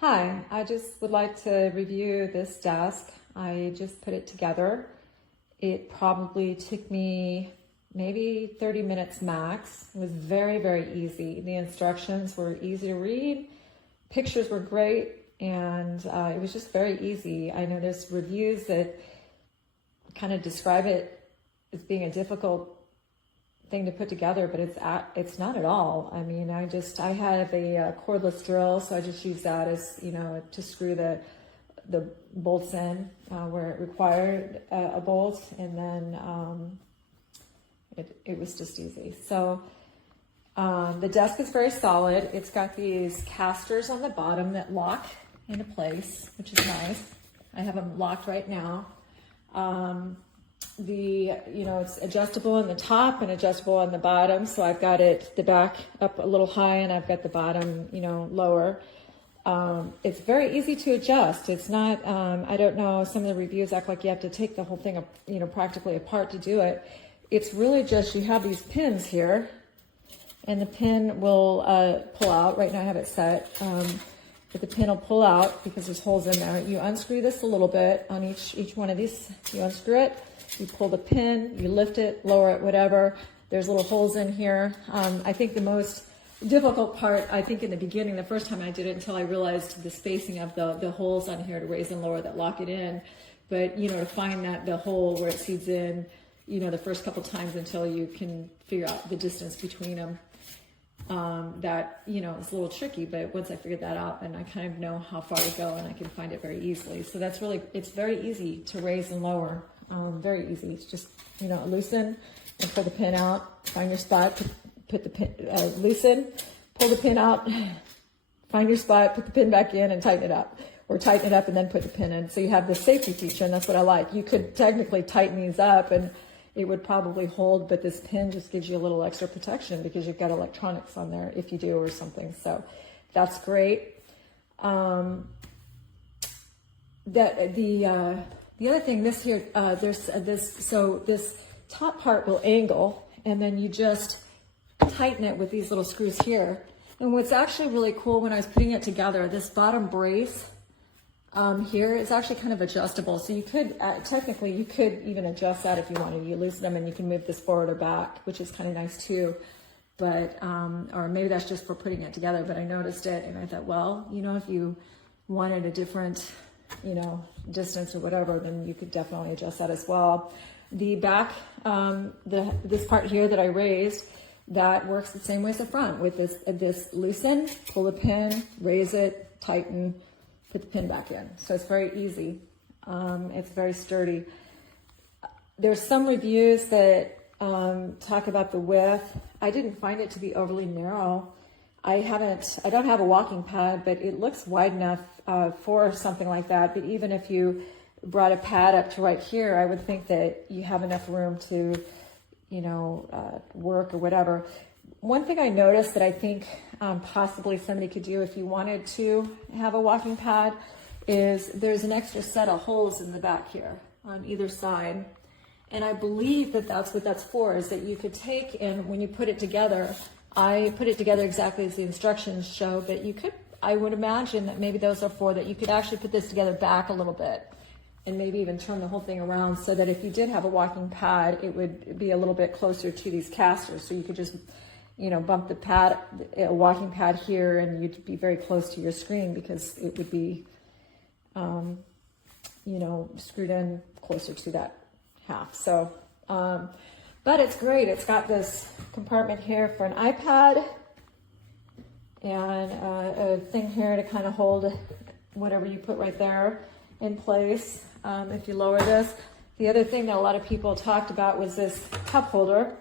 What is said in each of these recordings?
Hi, I just would like to review this desk. I just put it together. It probably took me maybe 30 minutes max. It was very, very easy. The instructions were easy to read, pictures were great, and it was just very easy. I know there's reviews that kind of describe it as being a difficult thing to put together, but it's not at all. I mean, I have a cordless drill, so I just use that as, to screw the bolts in where it required a bolt, and then it was just easy. So the desk is very solid. It's got these casters on the bottom that lock into place, which is nice. I have them locked right now. It's adjustable on the top and adjustable on the bottom. So I've got the back up a little high and I've got the bottom, lower. It's very easy to adjust. It's not, I don't know, some of the reviews act like you have to take the whole thing, practically apart to do it. It's really just, you have these pins here and the pin will pull out. Right now I have it set, but the pin will pull out because there's holes in there. You unscrew this a little bit on each one of these. You unscrew it, you pull the pin, you lift it, lower it, whatever. There's little holes in here. I think the most difficult part, I think in the beginning, the first time I did it, until I realized the spacing of the holes on here to raise and lower that lock it in. But, to find the hole where it seeds in, the first couple times until you can figure out the distance between them. It's a little tricky, but once I figured that out, then I kind of know how far to go and I can find it very easily. So it's very easy to raise and lower. Very easy. It's just, loosen and pull the pin out, find your spot, put the pin, loosen, pull the pin out, find your spot, put the pin back in and tighten it up, or tighten it up and then put the pin in. So you have the safety feature, and that's what I like. You could technically tighten these up and it would probably hold, but this pin just gives you a little extra protection because you've got electronics on there if you do or something. So that's great. The other thing, this top part will angle, and then you just tighten it with these little screws here. And what's actually really cool, when I was putting it together, this bottom brace here is actually kind of adjustable. So you could, technically, you could even adjust that if you wanted. You loosen them and you can move this forward or back, which is kind of nice too. But, or maybe that's just for putting it together, but I noticed it and I thought, well, if you wanted a different, distance or whatever, then you could definitely adjust that as well. The back, this part here that I raised, that works the same way as the front with this loosen, pull the pin, raise it, tighten, put the pin back in. So it's very easy. It's very sturdy. There's some reviews that talk about the width. I didn't find it to be overly narrow. I don't have a walking pad, but it looks wide enough for something like that. But even if you brought a pad up to right here, I would think that you have enough room to, work or whatever. One thing I noticed that I think possibly somebody could do if you wanted to have a walking pad is there's an extra set of holes in the back here on either side. And I believe that that's what that's for, is that you could take, and when you put it together, I put it together exactly as the instructions show, but I would imagine that maybe those are for that you could actually put this together back a little bit and maybe even turn the whole thing around so that if you did have a walking pad, it would be a little bit closer to these casters. So you could just, bump the pad, a walking pad here, and you'd be very close to your screen because it would be, screwed in closer to that half. So, but it's great. It's got this compartment here for an iPad and a thing here to kind of hold whatever you put right there in place. If you lower this, the other thing that a lot of people talked about was this cup holder.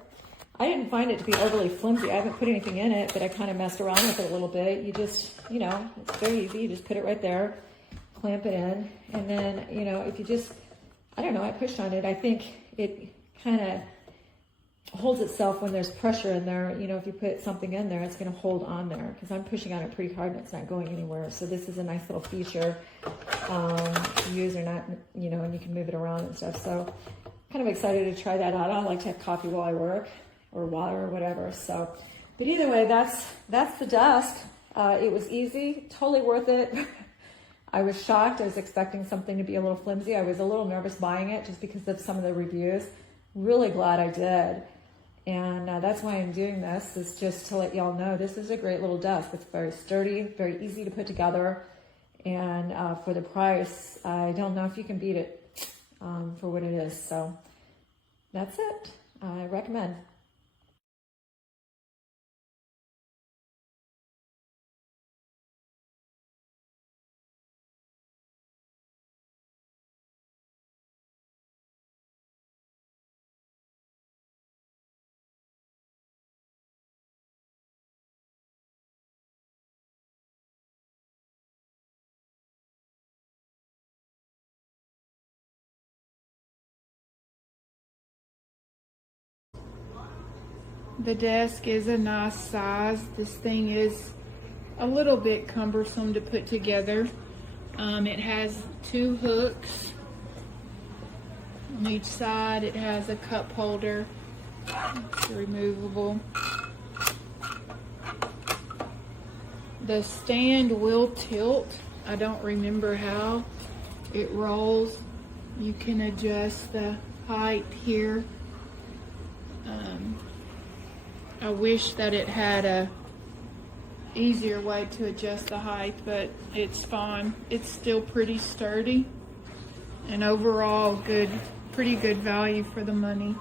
I didn't find it to be overly flimsy. I haven't put anything in it, but I kind of messed around with it a little bit. You just, it's very easy. You just put it right there, clamp it in, and then, if you just, I don't know, I pushed on it. I think it kind of holds itself when there's pressure in there. If you put something in there, it's going to hold on there because I'm pushing on it pretty hard and it's not going anywhere. So this is a nice little feature to use or not, and you can move it around and stuff. So kind of excited to try that out. I like to have coffee while I work or water or whatever. So, but either way, that's the desk. It was easy, totally worth it. I was shocked. I was expecting something to be a little flimsy. I was a little nervous buying it just because of some of the reviews. Really glad I did. And that's why I'm doing this, is just to let y'all know this is a great little desk. It's very sturdy, very easy to put together. And for the price, I don't know if you can beat it for what it is. So that's it. I recommend. The desk is a nice size. This thing is a little bit cumbersome to put together. It has 2 hooks on each side. It has a cup holder. It's removable. The stand will tilt. I don't remember how it rolls. You can adjust the height here. I wish that it had a easier way to adjust the height, but it's fine. It's still pretty sturdy and overall pretty good value for the money.